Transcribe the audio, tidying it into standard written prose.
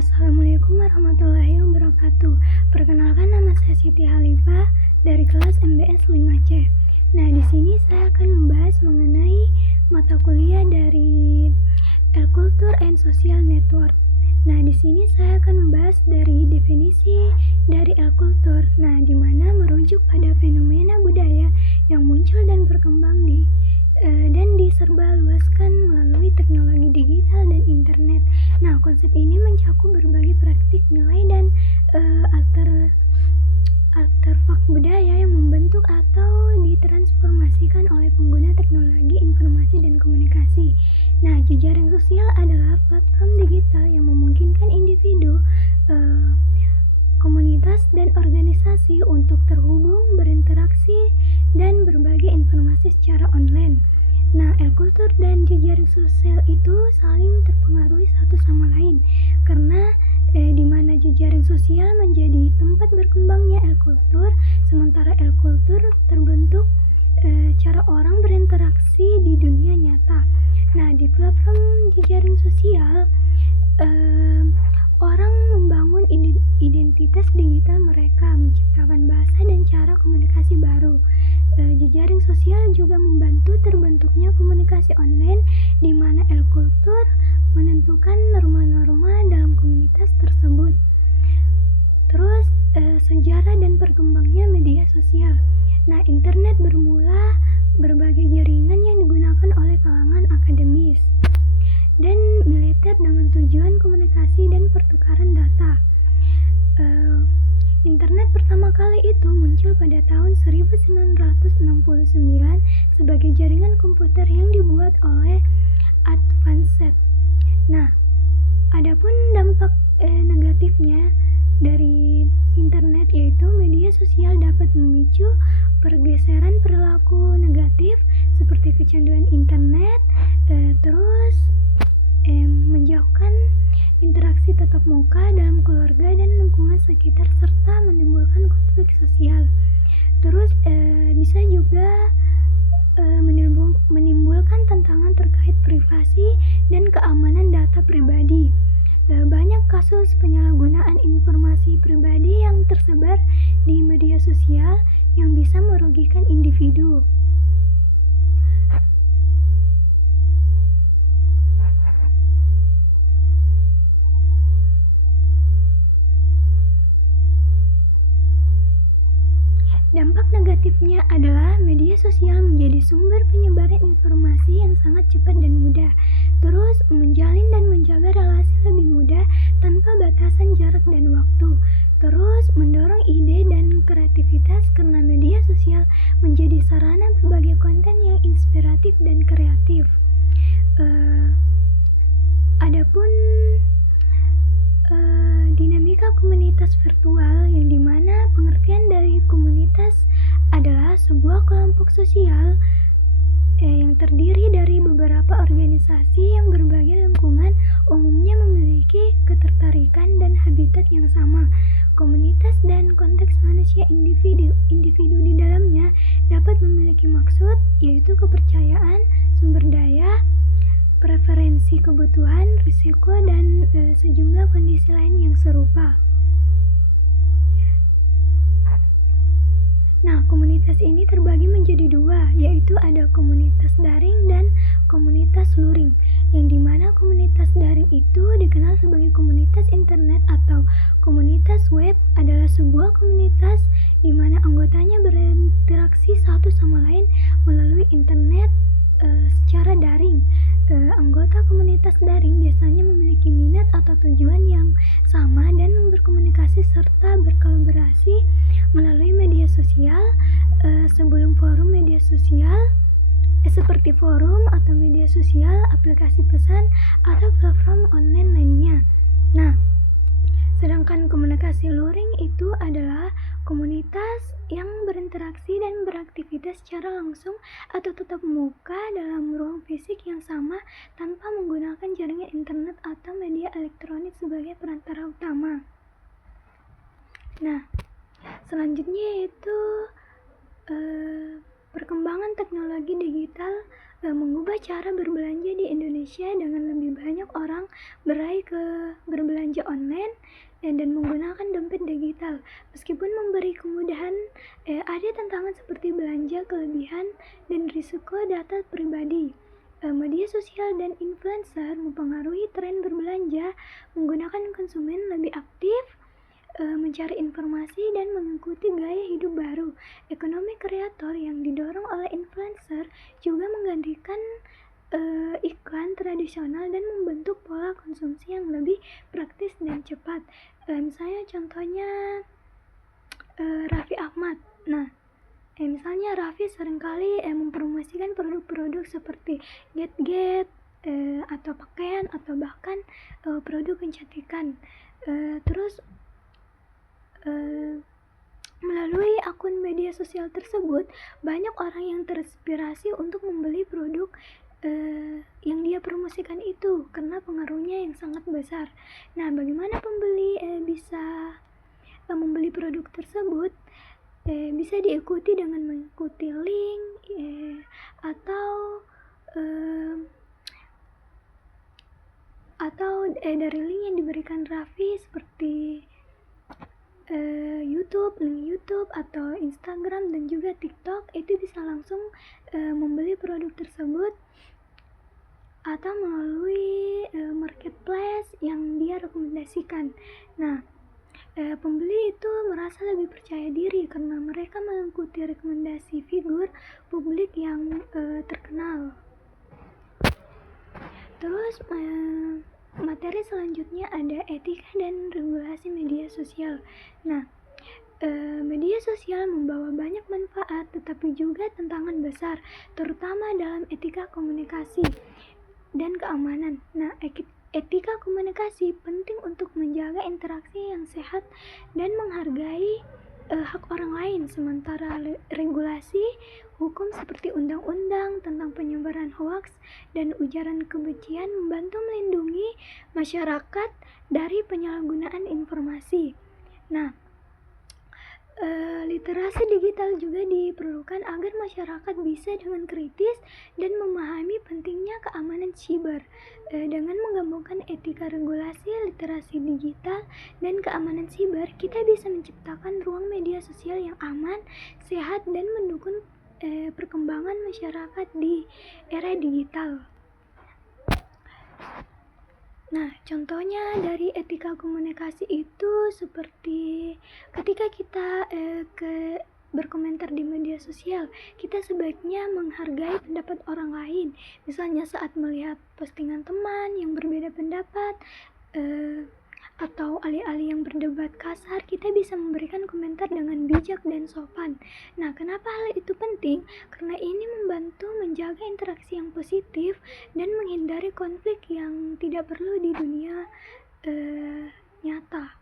Assalamualaikum warahmatullahi wabarakatuh. Perkenalkan, nama saya Siti Halifah dari kelas MBS 5C. Nah, di sini saya akan membahas mengenai mata kuliah dari Culture and Social Network. Nah, di sini saya akan membahas dari definisi dari culture. Nah, di mana merujuk pada fenomena budaya yang muncul dan berkembang dan diserbaluaskan melalui teknologi digital dan internet. Nah, konsep ini mencakup berbagai praktik nilai dan artefak budaya yang membentuk atau ditransformasikan oleh pengguna teknologi informasi dan komunikasi. Nah, jejaring sosial adalah platform digital yang memungkinkan individu, komunitas, dan organisasi untuk terhubung, berinteraksi, dan berbagi informasi secara online. Nah, culture dan jejaring sosial itu saling terpengaruhi satu sama lain, karena di mana jejaring sosial menjadi tempat berkembangnya culture, sementara culture terbentuk cara orang berinteraksi di dunia nyata. Nah, di platform jejaring sosial, orang membangun identitas digital mereka, menciptakan bahasa dan cara komunikasi baru. Jejaring sosial juga membantu terbentuknya komunikasi online, di mana culture menentukan norma-norma dalam komunitas tersebut. Terus, sejarah dan berkembangnya media sosial. Nah, internet bermula berbagai jaringan yang digunakan oleh kalangan akademis dan militer dengan tujuan komunikasi dan pertukaran data. Internet pertama kali itu muncul pada tahun 1969 sebagai jaringan komputer yang dibuat oleh Advanced. Nah, adapun dampak negatifnya dari internet yaitu media sosial dapat memicu pergeseran perilaku negatif seperti kecanduan internet, terus menjauhkan interaksi tatap muka dalam keluarga dan lingkungan sekitar serta menimbulkan konflik sosial. Terus bisa juga menimbulkan tantangan terkait privasi dan keamanan data pribadi. Banyak kasus penyalahgunaan informasi pribadi yang tersebar di media sosial yang bisa merugikan individu. Dampak negatifnya adalah media sosial menjadi sumber penyebaran informasi yang sangat cepat dan mudah. Terus, menjalin dan menjaga relasi lebih mudah tanpa batasan jarak dan waktu. Terus, mendorong ide dan kreativitas karena media sosial menjadi sarana berbagai konten yang inspiratif dan kreatif. Adapun dinamika komunitas virtual, yang dimana pengertian dari komunitas adalah sebuah kelompok sosial yang terdiri dari beberapa organisasi yang berbagai lingkungan, umumnya memiliki ketertarikan dan habitat yang sama. Komunitas dan konteks manusia individu di dalamnya dapat memiliki maksud, yaitu kepercayaan, sumber daya, preferensi, kebutuhan, risiko, dan sejumlah kondisi lain yang serupa. Nah, komunitas ini terbagi menjadi dua, yaitu ada komunitas daring dan komunitas luring, yang dimana komunitas daring itu dikenal sebagai komunitas internet atau komunitas web, adalah sebuah komunitas di mana anggotanya berinteraksi satu sama lain melalui internet secara daring. Anggota komunitas daring biasanya memiliki minat atau tujuan yang sama dan berkomunikasi serta berkolaborasi melalui media sosial sebelum forum media sosial seperti forum atau media sosial, aplikasi pesan, atau platform online lainnya. Nah, sedangkan komunikasi luring itu adalah komunitas yang berinteraksi dan beraktivitas secara langsung atau tatap muka dalam ruang fisik yang sama tanpa menggunakan jaringan internet atau media elektronik sebagai perantara utama. Nah, selanjutnya yaitu perkembangan teknologi digital mengubah cara berbelanja di Indonesia dengan lebih banyak orang berbelanja online dan menggunakan dompet digital. Meskipun memberi kemudahan, ada tantangan seperti belanja kelebihan dan risiko data pribadi. Media sosial dan influencer mempengaruhi tren berbelanja, menggunakan konsumen lebih aktif, mencari informasi dan mengikuti gaya hidup baru. Ekonomi kreator yang didorong oleh influencer juga menggantikan iklan tradisional dan membentuk pola konsumsi yang lebih praktis dan cepat. Misalnya contohnya Raffi Ahmad. Nah, misalnya Raffi seringkali mempromosikan produk-produk seperti Get atau pakaian atau bahkan produk kecantikan. Terus melalui akun media sosial tersebut, banyak orang yang terinspirasi untuk membeli produk yang dia promosikan itu karena pengaruhnya yang sangat besar. Nah, bagaimana pembeli bisa membeli produk tersebut? Bisa diikuti dengan mengikuti link atau dari link yang diberikan Raffi seperti link YouTube atau Instagram dan juga TikTok, itu bisa langsung membeli produk tersebut atau melalui marketplace yang dia rekomendasikan. Nah, pembeli itu merasa lebih percaya diri karena mereka mengikuti rekomendasi figur publik yang terkenal. Terus materi selanjutnya ada etika dan regulasi media sosial. Nah, media sosial membawa banyak manfaat tetapi juga tantangan besar, terutama dalam etika komunikasi dan keamanan. Nah, etika komunikasi penting untuk menjaga interaksi yang sehat dan menghargai hak orang lain, sementara regulasi hukum seperti undang-undang tentang penyebaran hoaks dan ujaran kebencian membantu melindungi masyarakat dari penyalahgunaan informasi. Nah, literasi digital juga diperlukan agar masyarakat bisa dengan kritis dan memahami pentingnya keamanan siber. Dengan menggabungkan etika regulasi, literasi digital, dan keamanan siber, kita bisa menciptakan ruang media sosial yang aman, sehat, dan mendukung perkembangan masyarakat di era digital. Nah, contohnya dari etika komunikasi itu seperti ketika kita berkomentar di media sosial, kita sebaiknya menghargai pendapat orang lain. Misalnya saat melihat postingan teman yang berbeda pendapat atau alih-alih yang berdebat kasar, kita bisa memberikan komentar dengan bijak dan sopan. Nah, kenapa hal itu penting? Karena ini membantu menjaga interaksi yang positif dan menghindari konflik yang tidak perlu di dunia nyata.